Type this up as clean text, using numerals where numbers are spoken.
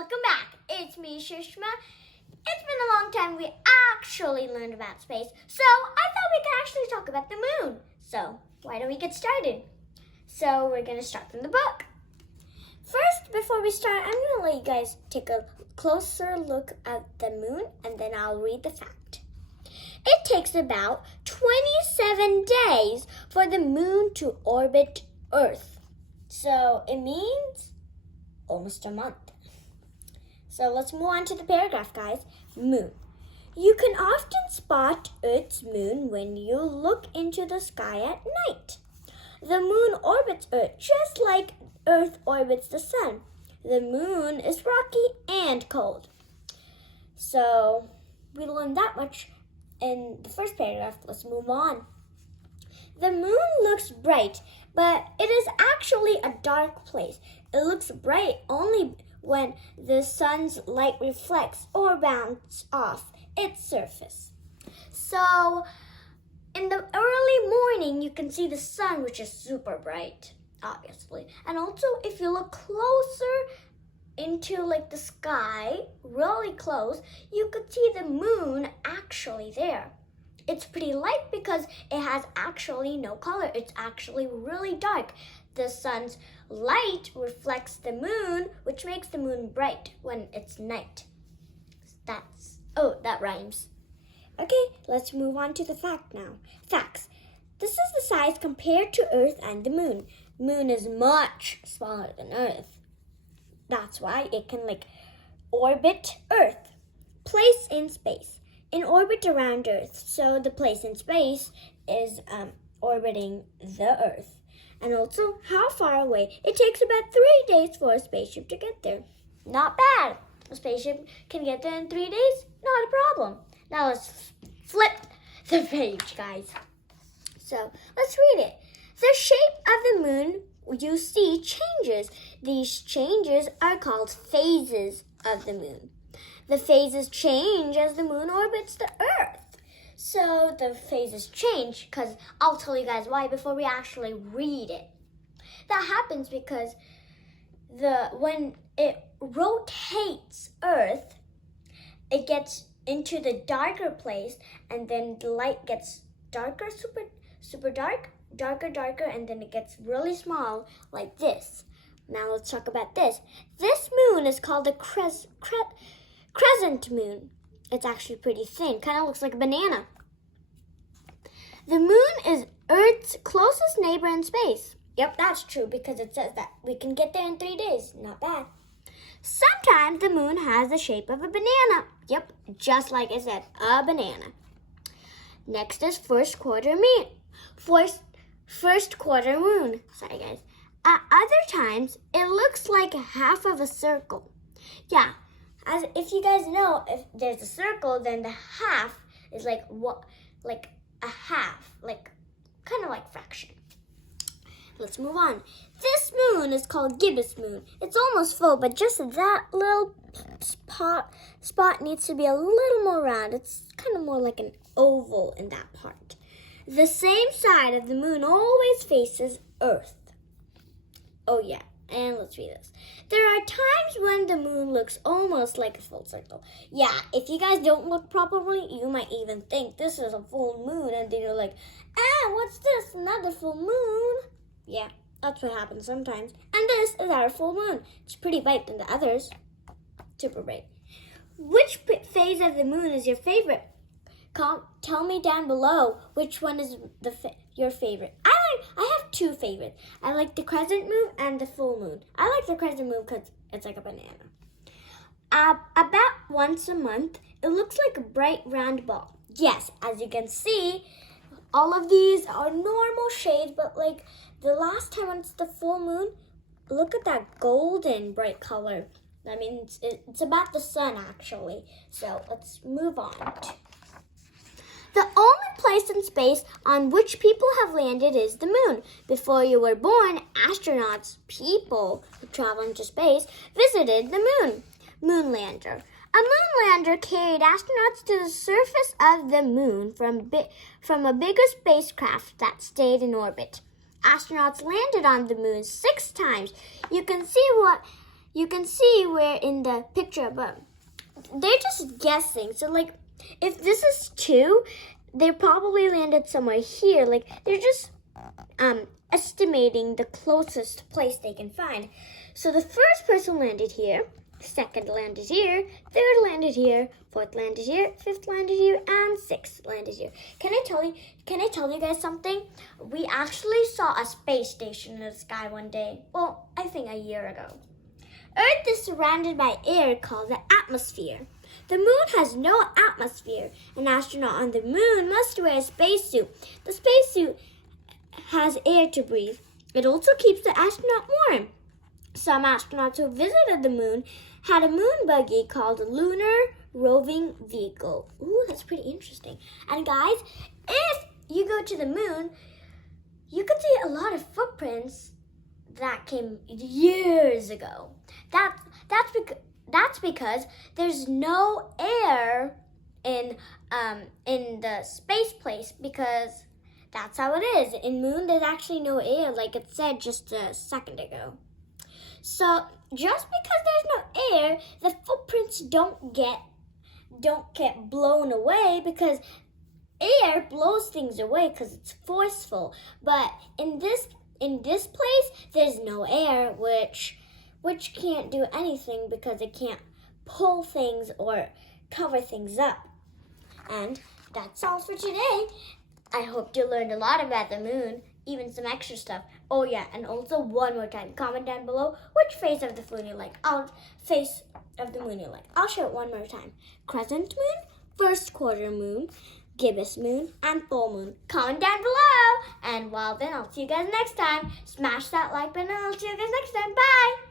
welcome back. It's me, Sushma. It's been a long time we actually learned about space, so I thought we could actually talk about the moon. So why don't we get started? So we're going to start from the book. First, before we start, I'm going to let you guys take a closer look at the moon, and then I'll read the fact. It takes about 27 days for the moon to orbit Earth. So it means almost a month. So let's move on to the paragraph, guys. Moon. You can often spot Earth's moon when you look into the sky at night. The moon orbits Earth just like Earth orbits the sun. The moon is rocky and cold. So we learned that much in the first paragraph. Let's move on. The moon looks bright, but it is actually a dark place. It looks bright only when the sun's light reflects or bounces off its surface. So, in the early morning, you can see the sun, which is super bright, obviously. And also, if you look closer into the sky, really close, you could see the moon actually there. It's pretty light because it has actually no color. It's actually really dark. The sun's light reflects the moon, which makes the moon bright when it's night. That rhymes. Okay, let's move on to the fact now. Facts. This is the size compared to Earth and the moon. Moon is much smaller than Earth. That's why it can orbit Earth. Place in space. In orbit around Earth. So the place in space is orbiting the Earth. And also how far away. It takes about 3 days for a spaceship to get there. Not bad. A spaceship can get there in 3 days. Not a problem. Now let's flip the page, guys. So let's read it. The shape of the moon you see changes. These changes are called phases of the moon. The phases change as the moon orbits the Earth. So the phases change because I'll tell you guys why before we actually read it. That happens because when it rotates Earth, it gets into the darker place, and then the light gets darker, super dark, darker, and then it gets really small like this. Now let's talk about this. This moon is called a crescent moon. It's actually pretty thin, kind of looks like a banana. The moon is Earth's closest neighbor in space. Yep, that's true because it says that we can get there in 3 days. Not bad. Sometimes the moon has the shape of a banana. Yep, just like I said, a banana. Next is first quarter moon. First quarter moon. Sorry, guys. At other times, it looks like half of a circle. Yeah, if you guys know, if there's a circle, then the half is a half, kind of like fraction. Let's move on. This moon is called gibbous moon. It's almost full, but just that little spot needs to be a little more round. It's kind of more like an oval in that part. The same side of the moon always faces Earth. Oh yeah, and let's read this. There are times when the moon looks almost like a full circle. Yeah, if you guys don't look properly, you might even think this is a full moon, and then you're like, what's this? Another full moon? Yeah, that's what happens sometimes. And this is our full moon. It's pretty bright than the others. Super bright. Which phase of the moon is your favorite? Tell me down below which one is your favorite. I have two favorites. I like the crescent moon and the full moon. I like the crescent moon because it's like a banana. About once a month, it looks like a bright round ball. Yes, as you can see, all of these are normal shades, but the last time when it's the full moon, look at that golden bright color. I mean, it's about the sun actually. So let's move on. The only place in space on which people have landed is the moon. Before you were born, astronauts, people who travel into space, visited the moon. Moonlander. A moonlander carried astronauts to the surface of the moon from a bigger spacecraft that stayed in orbit. Astronauts landed on the moon 6 times. You can see what you can see where in the picture, but they're just guessing. So like, if this is 2, they probably landed somewhere here. Like, they're just estimating the closest place they can find. So the first person landed here, second landed here, third landed here, fourth landed here, fifth landed here, and sixth landed here. Can I tell you guys something? We actually saw a space station in the sky one day. Well, I think a year ago. Earth is surrounded by air called the atmosphere. The moon has no atmosphere. An astronaut on the moon must wear a spacesuit. The spacesuit has air to breathe. It also keeps the astronaut warm. Some astronauts who visited the moon had a moon buggy called a lunar roving vehicle. Ooh, that's pretty interesting. And guys, if you go to the moon, you can see a lot of footprints that came years ago. That's because there's no air in the space place, because that's how it is. In moon, there's actually no air, like it said just a second ago. So just because there's no air, the footprints don't get blown away, because air blows things away because it's forceful. But in this place, there's no air, which can't do anything because it can't pull things or cover things up. And that's all for today. I hope you learned a lot about the moon, even some extra stuff. Oh yeah, and also one more time, comment down below which face of the moon you like. I'll show it one more time. Crescent moon, first quarter moon, gibbous moon, and full moon. Comment down below. And well then, I'll see you guys next time. Smash that like button and I'll see you guys next time. Bye!